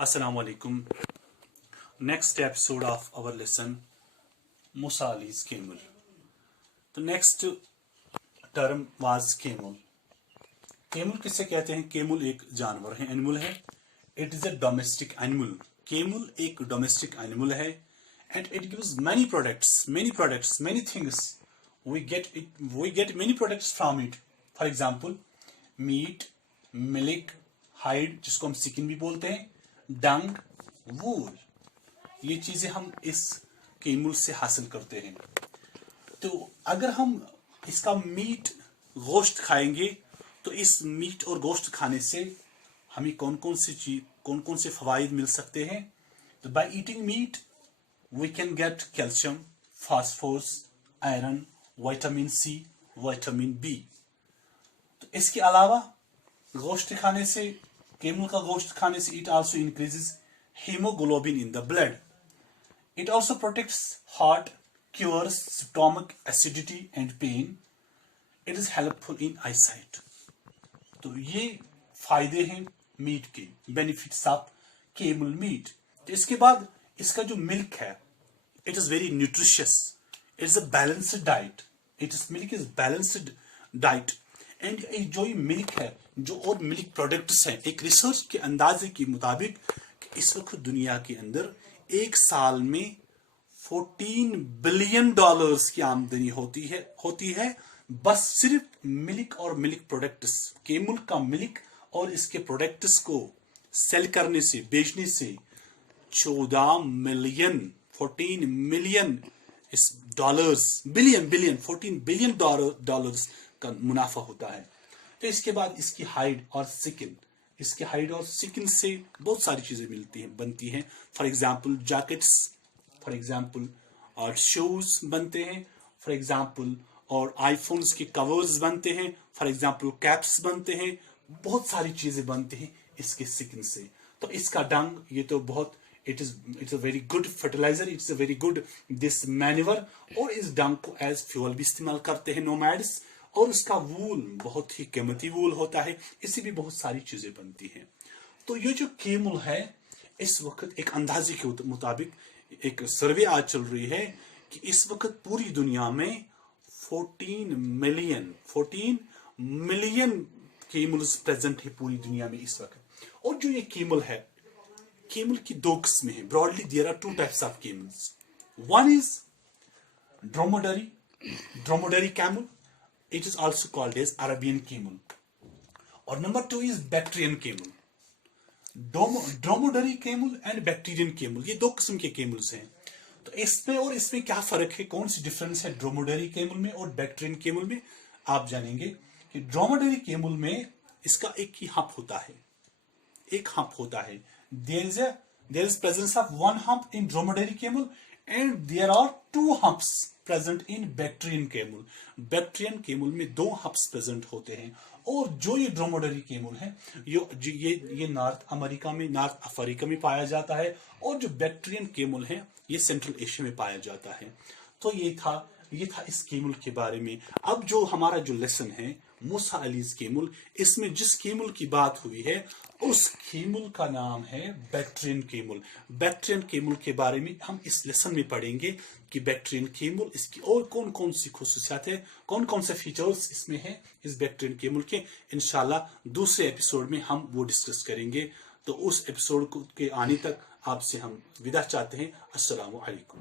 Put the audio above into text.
Assalamu alaikum. Next episode of our lesson, Musa Ali's camel. The next term was camel. Camel किसे कहते हैं? Camel एक जानवर है, एनिमल है. It is a domestic animal. Camel एक domestic animal है, and it gives many products, many things. We get many products from it. For example, meat, milk, hide जिसको हम skin भी बोलते हैं, डंग, वूल, ये चीजें हम इस केमल से हासिल करते हैं. तो अगर हम इसका मीट गोश्त खाएंगे तो इस मीट और गोश्त खाने से हमें कौन कौन से फवाइद मिल सकते हैं? तो by eating meat we can get calcium, phosphorus, iron, vitamin C, vitamin B. तो इसके अलावा गोश्त खाने से, केमल का गोश्त खाने से, it also increases hemoglobin in the blood. It also protects heart, cures stomach acidity and pain. It is helpful in eyesight. तो ये फायदे हैं मीट के, बेनिफिट्स ऑफ केमल मीट. तो इसके बाद इसका जो मिल्क है, it is very nutritious. It is a balanced diet. Milk is balanced diet. And जो ये मिल्क है, जो और मिल्क प्रोडक्ट्स हैं, एक रिसर्च के अंदाजे के मुताबिक इस वक्त दुनिया के अंदर एक साल में $14 बिलियन की आमदनी होती है बस सिर्फ मिल्क और मिल्क प्रोडक्ट्स, केमल का मिल्क और इसके प्रोडक्ट्स को सेल करने से, बेचने से 14 मिलियन $14 बिलियन का मुनाफा होता है. तो इसके बाद इसकी हाइड और स्किन से बहुत सारी चीजें बनती हैं. For example jackets, for example और शूज बनते हैं, फॉर एग्जाम्पल और आईफोन्स के कवर्स बनते हैं, फॉर एग्जाम्पल कैप्स बनते हैं. बहुत सारी चीजें बनती हैं इसके स्किन से. तो इसका डंग, ये तो बहुत it's a very good fertilizer, it's a very good this manure. और इस डंग को एज फ्यूल भी इस्तेमाल करते हैं नोमैड्स. और उसका वूल बहुत ही कीमती वूल होता है, इससे भी बहुत सारी चीजें बनती हैं. तो ये जो केमल है, इस वक्त एक अंदाजे के मुताबिक एक सर्वे आज चल रही है कि इस वक्त पूरी दुनिया में 14 मिलियन केमल्स प्रेजेंट है पूरी दुनिया में इस वक्त. और जो ये केमल है, केमल की दो किस्में हैं. Broadly there are 2 types of camels. One is dromedary camel. It is also called as Arabian camel. और number 2 is Bactrian camel. Dromedary camel and Bactrian camel, ये 2 किस्म के केमल्स हैं. तो इसमें क्या फर्क है, कौन सी डिफरेंस है ड्रोमोडरी केमल में और बैक्ट्रियन केमल में, आप जानेंगे कि ड्रोमोडरी केमल में इसका एक ही हंप होता है. There is presence of 1 hump in dromedary camel and there are 2 humps present in Bactrian camel. Bactrian camel में 2 humps present होते हैं. और जो ये ड्रोमोडरी केमल है, ये नॉर्थ अफ्रीका में पाया जाता है. और जो बैक्ट्रियन केमल है, ये सेंट्रल एशिया में पाया जाता है. तो ये था इस केमल के बारे में. अब जो हमारा जो लेसन है मूसा अलीज केमल, इसमें जिस केमल की बात हुई है उस केमल का नाम है बैक्ट्रियन केमल. बैक्ट्रियन केमल के बारे में हम इस लेसन में पढ़ेंगे कि बैक्ट्रियन केमल, इसकी और कौन कौन सी खुसूसियात है, कौन कौन से फीचर्स इसमें हैं इस बैक्ट्रियन केमल के. इंशाल्लाह दूसरे एपिसोड में हम वो डिस्कस करेंगे. तो उस एपिसोड के आने तक आपसे हम विदा चाहते हैं. अस्सलामु अलैकुम.